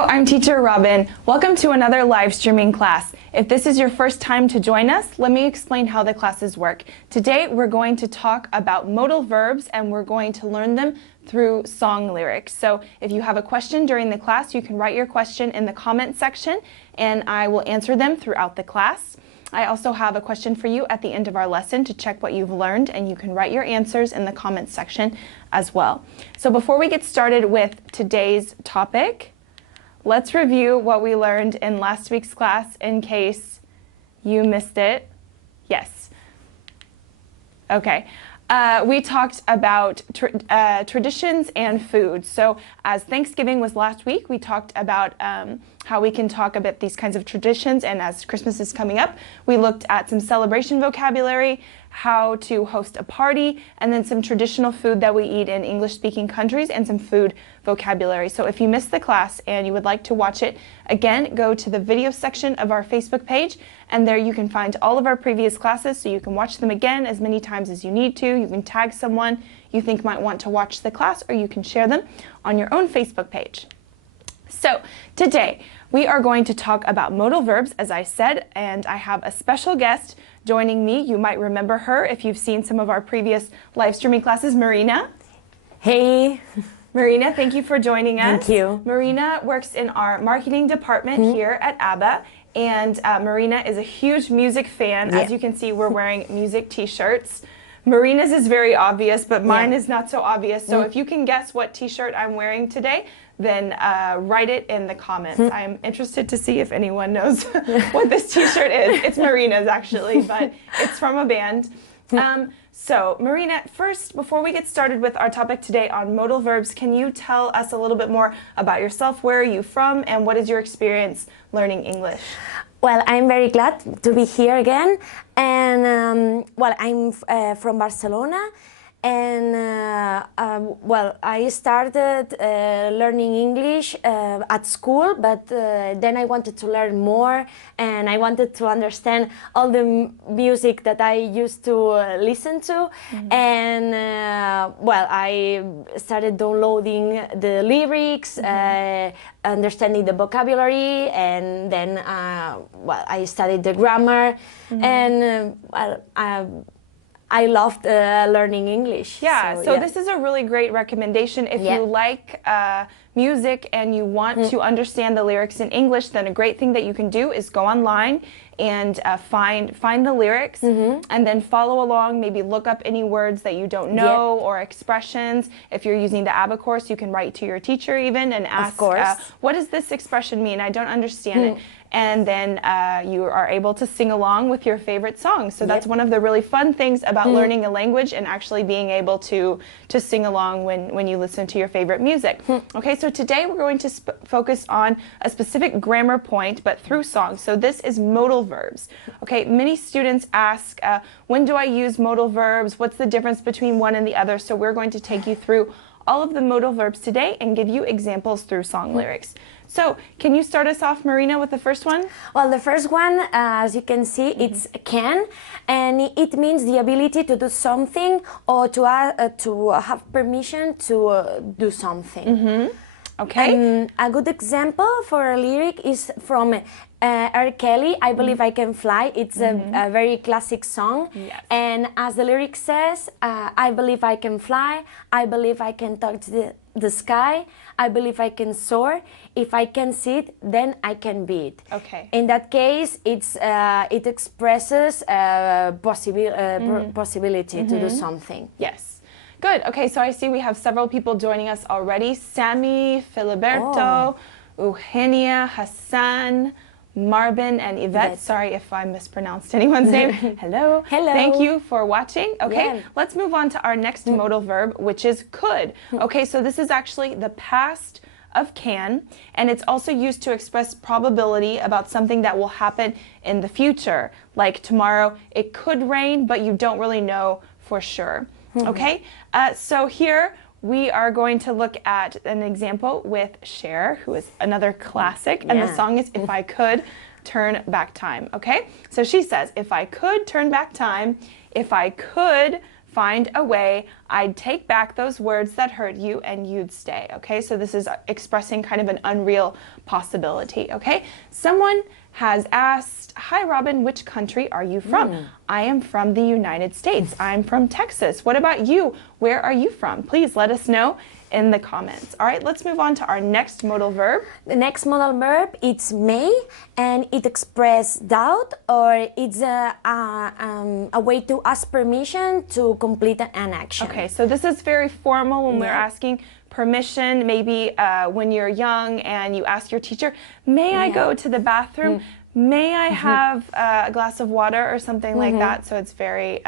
Hello, I'm Teacher Robin. Welcome to another live streaming class. If this is your first time to join us, let me explain how the classes work. Today we're going to talk about modal verbs and we're going to learn them through song lyrics. So if you have a question during the class, you can write your question in the comment section and I will answer them throughout the class. I also have a question for you at the end of our lesson to check what you've learned, and you can write your answers in the comments section as well. So before we get started with today's topic, let's review what we learned in last week's class in case you missed it. Yes. Okay. We talked about traditions and food. So as Thanksgiving was last week, we talked about how we can talk about these kinds of traditions, and as Christmas is coming up, we looked at some celebration vocabulary, how to host a party, and then some traditional food that we eat in English-speaking countries and some food vocabulary. So if you missed the class and you would like to watch it again, go to the video section of our Facebook page, and there you can find all of our previous classes, so you can watch them again as many times as you need to. You can tag someone you think might want to watch the class, or you can share them on your own Facebook page. So today we are going to talk about modal verbs, as I said, and I have a special guest joining me. You might remember her if you've seen some of our previous live streaming classes, Marina. Hey. Marina, thank you for joining us. Thank you. Marina works in our marketing department here at ABBA, and Marina is a huge music fan. As you can see, we're wearing music t-shirts. Marina's is very obvious, but mine is not so obvious. So if you can guess what t-shirt I'm wearing today, then write it in the comments. I'm interested to see if anyone knows what this t-shirt is. It's Marina's actually, but it's from a band. So Marina, first, before we get started with our topic today on modal verbs, can you tell us a little bit more about yourself? Where are you from, and what is your experience learning English? Well, I'm very glad to be here again, and well, I'm from Barcelona, and well, I started learning English at school, but then I wanted to learn more, and I wanted to understand all the music that I used to listen to, and well, I started downloading the lyrics, understanding the vocabulary, and then well, I studied the grammar, and well, I loved learning English. Yeah, so this is a really great recommendation. If you like music and you want to understand the lyrics in English, then a great thing that you can do is go online and find the lyrics and then follow along, maybe look up any words that you don't know or expressions. If you're using the ABBA course, you can write to your teacher even and ask, what does this expression mean? I don't understand it. And then you are able to sing along with your favorite songs. So that's one of the really fun things about learning a language and actually being able to sing along when you listen to your favorite music. Okay, so today we're going to focus on a specific grammar point, but through songs. So this is modal verbs. Okay, many students ask, when do I use modal verbs? What's the difference between one and the other? So we're going to take you through all of the modal verbs today and give you examples through song lyrics. So, can you start us off, Marina, with the first one? Well, the first one, as you can see, it's can, and it means the ability to do something or to have permission to do something. Okay. A good example for a lyric is from R. Kelly, I Believe I Can Fly. It's a very classic song. Yes. And as the lyric says, I believe I can fly, I believe I can touch the sky, I believe I can soar. If I can see it, then I can be it. Okay. In that case, it expresses possibility to do something. Yes. Good. Okay, so I see we have several people joining us already. Sammy, Filiberto, Eugenia, Hassan, Marvin, and Yvette. Sorry if I mispronounced anyone's name. Hello. Hello. Thank you for watching. Okay, let's move on to our next modal verb, which is could. Okay, so this is actually the past of can, and it's also used to express probability about something that will happen in the future. Like tomorrow, it could rain, but you don't really know for sure. Okay, so here we are going to look at an example with Cher, who is another classic, and the song is If I Could Turn Back Time. Okay, so she says, if I could turn back time, if I could find a way, I'd take back those words that hurt you and you'd stay. Okay, so this is expressing kind of an unreal possibility. Okay, someone has asked, hi Robin, which country are you from? I am from the United States. I'm from Texas. What about you? Where are you from? Please let us know in the comments. All right, let's move on to our next modal verb. The next modal verb, it's may, and it expresses doubt, or it's a way to ask permission to complete an action. Okay, so this is very formal when we're asking permission. Maybe when you're young and you ask your teacher, may I go to the bathroom? May I have a glass of water or something like that? So it's very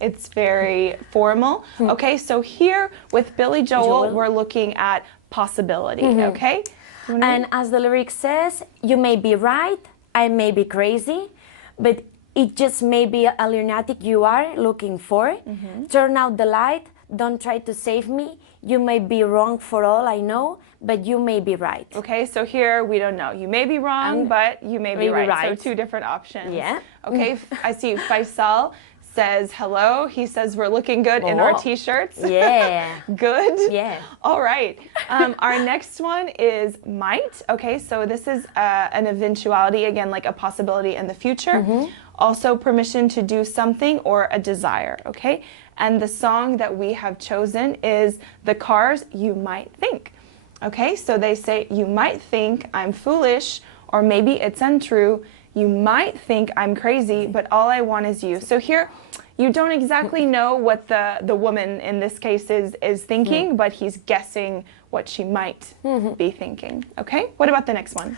it's very formal. Okay, so here with Billy Joel, we're looking at possibility, okay? And as the lyric says, you may be right, I may be crazy, but it just may be a lunatic you are looking for. Turn out the light, don't try to save me. You may be wrong for all I know, but you may be right. Okay, so here we don't know. You may be wrong, but you may be right. So two different options. Yeah. Okay, I see Faisal says hello. He says we're looking good in our t-shirts. Yeah. Good. Yeah. All right. Our next one is might. Okay, so this is an eventuality, again, like a possibility in the future. Also permission to do something or a desire. Okay, and the song that we have chosen is The Cars You Might Think. Okay, so they say you might think I'm foolish, or maybe it's untrue. You might think I'm crazy, but all I want is you. So here, you don't exactly know what the woman in this case is thinking, but he's guessing what she might be thinking. Okay, what about the next one?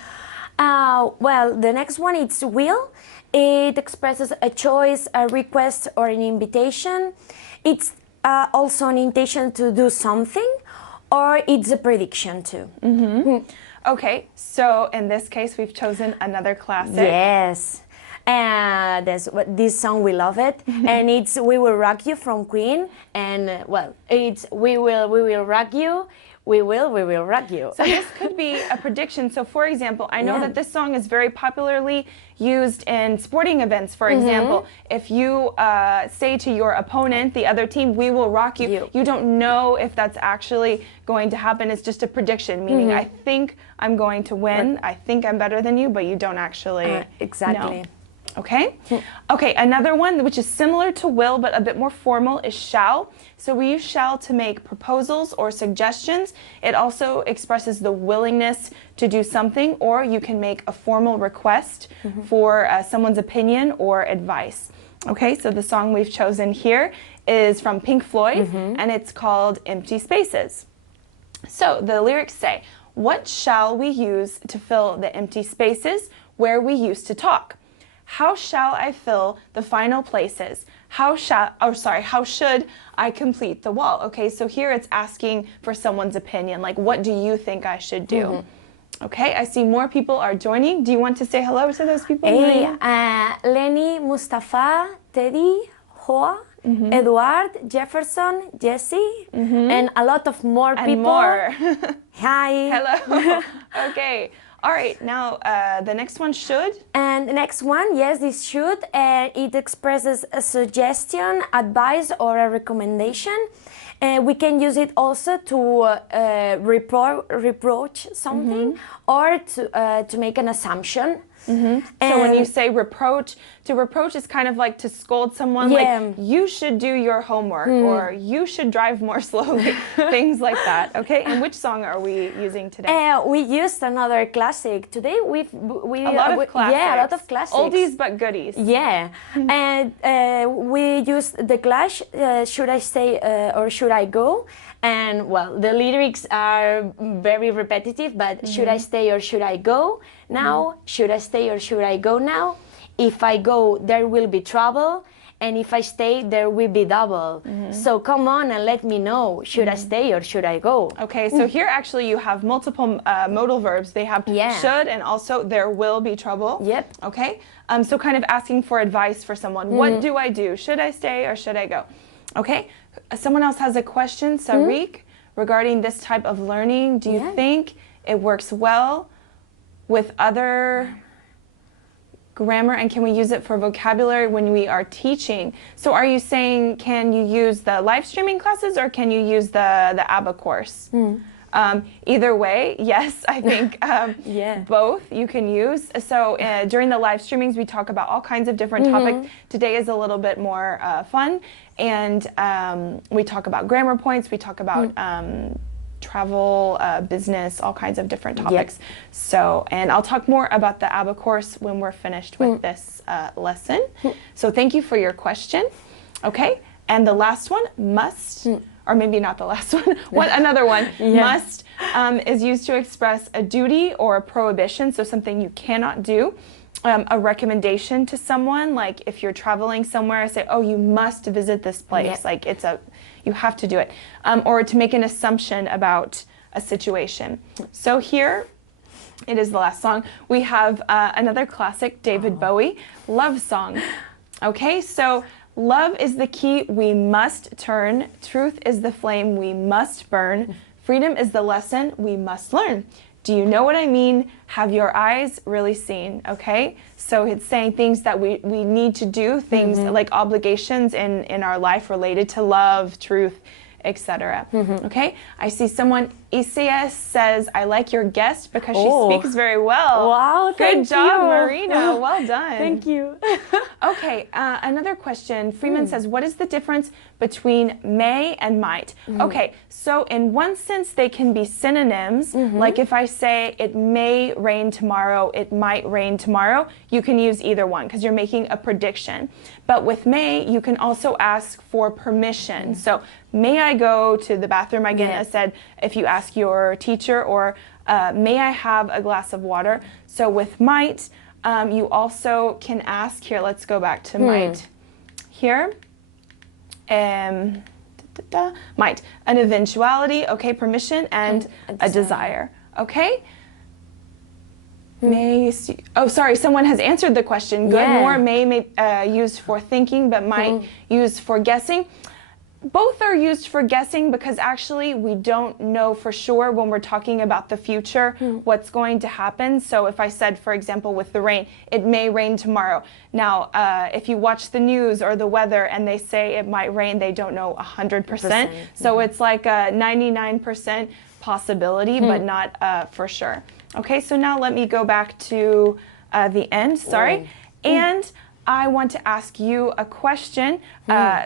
Well, the next one is will. It expresses a choice, a request, or an invitation. It's also an intention to do something, or it's a prediction too. Okay, so in this case, we've chosen another classic. Yes. This song, we love it, and it's "We Will Rock You" from Queen, and well, it's "We will rock you." We will rock you. So this could be a prediction. So for example, I know that this song is very popularly used in sporting events. For example, if you say to your opponent, the other team, we will rock you, you don't know if that's actually going to happen. It's just a prediction, meaning I think I'm going to win. I think I'm better than you, but you don't actually exactly know. Okay? Okay, another one which is similar to will but a bit more formal is shall. So we use shall to make proposals or suggestions. It also expresses the willingness to do something, or you can make a formal request for someone's opinion or advice. Okay, so the song we've chosen here is from Pink Floyd, and it's called Empty Spaces. So the lyrics say, what shall we use to fill the empty spaces where we used to talk? How shall I fill the final places? How should I complete the wall? Okay, so here it's asking for someone's opinion, like what do you think I should do? Okay, I see more people are joining. Do you want to say hello to those people? Hey, Lenny, Mustafa, Teddy, Hoa, Edward, Jefferson, Jesse, and a lot of more people. And more. Hi. Hello. Okay. All right, now the next one, should. And the next one, yes, this should. It expresses a suggestion, advice, or a recommendation. We can use it also to reproach something or to make an assumption. So when you say reproach, to reproach is kind of like to scold someone, like you should do your homework or you should drive more slowly, things like that. Okay, and which song are we using today? We used another classic today. A lot of classics. Yeah, a lot of classics. Oldies but goodies. Yeah, and we used the Clash. Should I stay or should I go? And well, the lyrics are very repetitive, but should I stay or should I go now? Should I stay or should I go now? If I go, there will be trouble. And if I stay, there will be double. So come on and let me know, should I stay or should I go? Okay, so here actually you have multiple modal verbs. They have should and also there will be trouble. Yep. Okay, so kind of asking for advice for someone. What do I do? Should I stay or should I go? Okay, someone else has a question, Sarik, regarding this type of learning. Do you think it works well with other grammar, and can we use it for vocabulary when we are teaching? So are you saying, can you use the live streaming classes or can you use the ABBA course? Either way, yes, I think both you can use. So during the live streamings, we talk about all kinds of different topics. Today is a little bit more fun, and we talk about grammar points, we talk about travel, business, all kinds of different topics. So, and I'll talk more about the ABBA course when we're finished with this lesson. So thank you for your question. Okay, and the last one, must, or maybe not the last one, another one, must is used to express a duty or a prohibition, so something you cannot do. A recommendation to someone, like if you're traveling somewhere, say, oh, you must visit this place, like you have to do it. Or to make an assumption about a situation. So here, it is the last song. We have another classic, David Bowie, Love Song. Okay, so love is the key we must turn. Truth is the flame we must burn. Freedom is the lesson we must learn. Do you know what I mean? Have your eyes really seen? Okay, so it's saying things that we need to do, things like obligations in our life related to love, truth, etc. Okay, I see someone, ECS says, I like your guest because she speaks very well. Wow, good job, Marina. Well done. Thank you. Okay, another question. Freeman says, what is the difference between may and might? Okay, so in one sense, they can be synonyms. Like if I say it may rain tomorrow, it might rain tomorrow, you can use either one because you're making a prediction. But with may, you can also ask for permission. So may I go to the bathroom? Again, I said, if you ask your teacher, or may I have a glass of water? So with might, you also can ask, here, let's go back to might. Here, might, an eventuality, okay, permission, and a desire, okay? May, oh, sorry, someone has answered the question. Good, more may used for thinking, but might used for guessing. Both are used for guessing because actually we don't know for sure when we're talking about the future what's going to happen. So if I said, for example, with the rain, it may rain tomorrow. Now, if you watch the news or the weather and they say it might rain, they don't know 100%. So it's like a 99% possibility, but not for sure. Okay, so now let me go back to the end, sorry. And I want to ask you a question.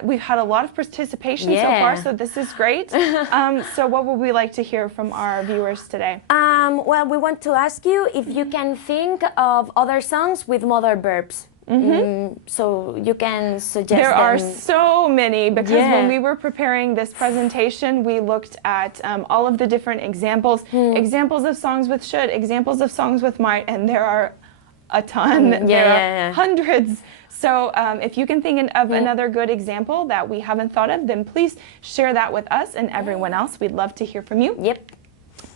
We've had a lot of participation so far, so this is great. So what would we like to hear from our viewers today? Well, we want to ask you if you can think of other songs with modal verbs. So you can suggest There them. are so many, because when we were preparing this presentation, we looked at all of the different examples, examples of songs with should, examples of songs with might, and there are a ton. There are hundreds. So if you can think of another good example that we haven't thought of, then please share that with us and everyone else. We'd love to hear from you.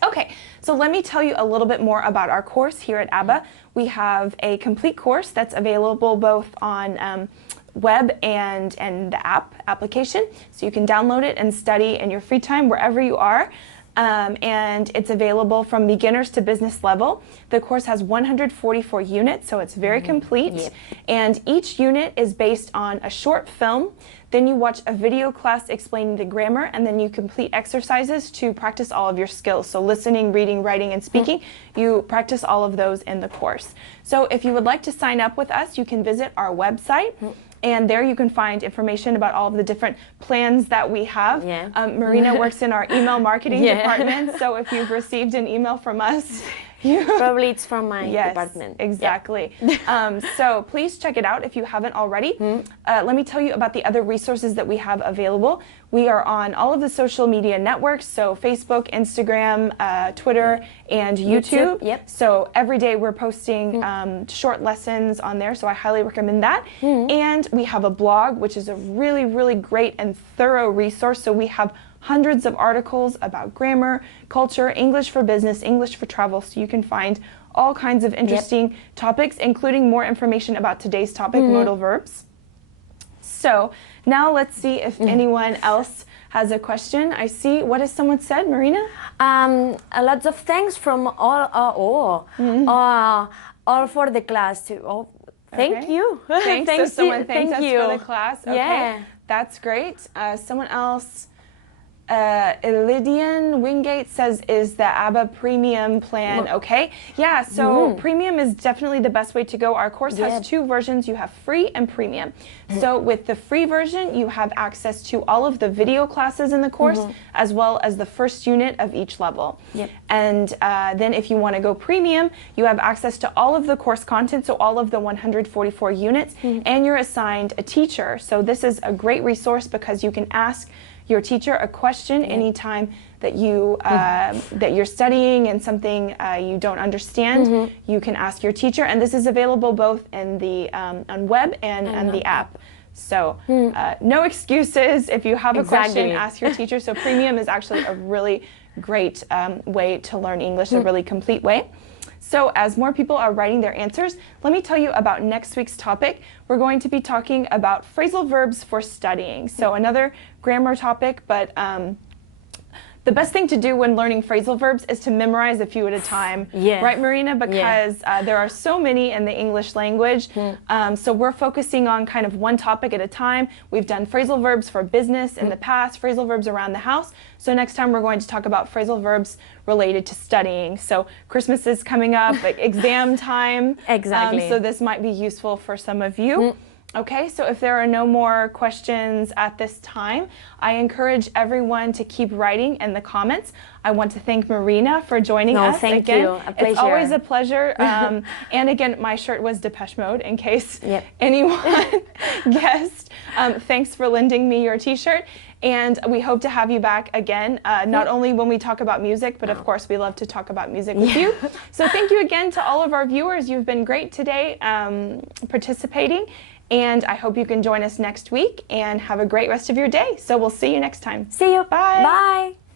Okay, so let me tell you a little bit more about our course here at ABBA. We have a complete course that's available both on web and the application. So you can download it and study in your free time wherever you are. And it's available from beginners to business level. The course has 144 units, so it's very complete. And each unit is based on a short film. Then you watch a video class explaining the grammar, and then you complete exercises to practice all of your skills. So listening, reading, writing, and speaking, you practice all of those in the course. So if you would like to sign up with us, you can visit our website. And there you can find information about all of the different plans that we have. Marina works in our email marketing department, so if you've received an email from us, probably it's from my department. Exactly. So please check it out if you haven't already. Let me tell you about the other resources that we have available. We are on all of the social media networks, so Facebook, Instagram, Twitter, and YouTube. So every day we're posting short lessons on there, so I highly recommend that. And we have a blog, which is a really, really great and thorough resource. So we have hundreds of articles about grammar, culture, English for business, English for travel, so you can find all kinds of interesting topics, including more information about today's topic, modal verbs. So now let's see if anyone else has a question. I see, what has someone said, Marina? Lots of thanks from all for the class too. Thank you. Thanks. So someone thanked us for the class. Okay. Yeah. That's great. Someone else, Elidian Wingate says, is the ABBA Premium plan okay? Yeah, so Premium is definitely the best way to go. Our course has two versions. You have free and Premium. So with the free version, you have access to all of the video classes in the course, as well as the first unit of each level. And then if you want to go Premium, you have access to all of the course content, so all of the 144 units, and you're assigned a teacher. So this is a great resource because you can ask your teacher a question anytime that you that you're studying and something you don't understand. You can ask your teacher, and this is available both in the on web and on the app. So no excuses. If you have a question, ask your teacher. So Premium is actually a really great way to learn English, a really complete way. So as more people are writing their answers, let me tell you about next week's topic. We're going to be talking about phrasal verbs for studying. So another grammar topic, but the best thing to do when learning phrasal verbs is to memorize a few at a time. Right, Marina? Because there are so many in the English language. So we're focusing on kind of one topic at a time. We've done phrasal verbs for business in the past, phrasal verbs around the house. So next time we're going to talk about phrasal verbs related to studying. So Christmas is coming up, like exam time. So this might be useful for some of you. Okay, so if there are no more questions at this time, I encourage everyone to keep writing in the comments. I want to thank Marina for joining us thank again. you. A pleasure. It's always a pleasure. And again, my shirt was Depeche Mode in case anyone guessed. Thanks for lending me your t-shirt. And we hope to have you back again, not only when we talk about music, but of course we love to talk about music with you. So thank you again to all of our viewers. You've been great today participating. And I hope you can join us next week and have a great rest of your day. So we'll see you next time. See you. Bye. Bye.